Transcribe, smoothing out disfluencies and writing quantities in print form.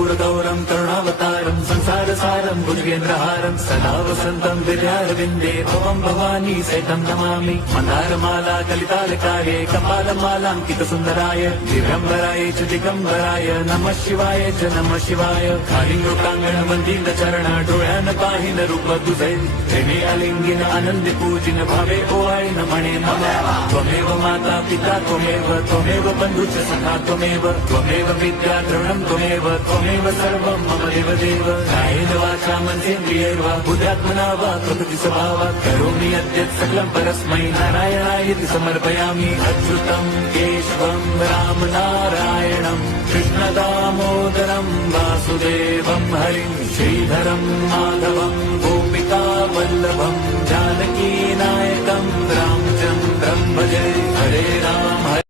कर्पूरगौरं करुणावतारं संसारसारं भुजगेन्द्रहारं सदा वसन्तं विद्यारविन्दे भवं भवानी सहितं नमामि। मन्दारमाला कलितालकारे कपालमालाङ्कितसुन्दराय दिव्यम्बराय च दिगम्बराय नमः शिवाय च नमः शिवाय। कालिङ्गोकाङ्गणवन्दित चरण डोळ्यान पाहिन रूप तुझे प्रेमे अलिंगिन आनंदी पूजिन भावे ओवाळीन म्हणे नमः। त्वमेव माता पिता त्वमेव बन्धुश्च सखा त्वमेव विद्या द्रवणं त्वमेव सर्वं मम देवदेव। कायेन वाचा मनसेन्द्रियैर्वा बुद्ध्यात्मना वा प्रकृति स्वभावात् करोमि यद्यत् सकलं परस्मै नारायणायेति समर्पयामि। अच्युतं केशवं राम नारायणं कृष्णदामोदरं वासुदेवं हरिं श्रीधरं माधवं गोपिका वल्लभं जानकी नायकं रामचन्द्रं भजे। हरे राम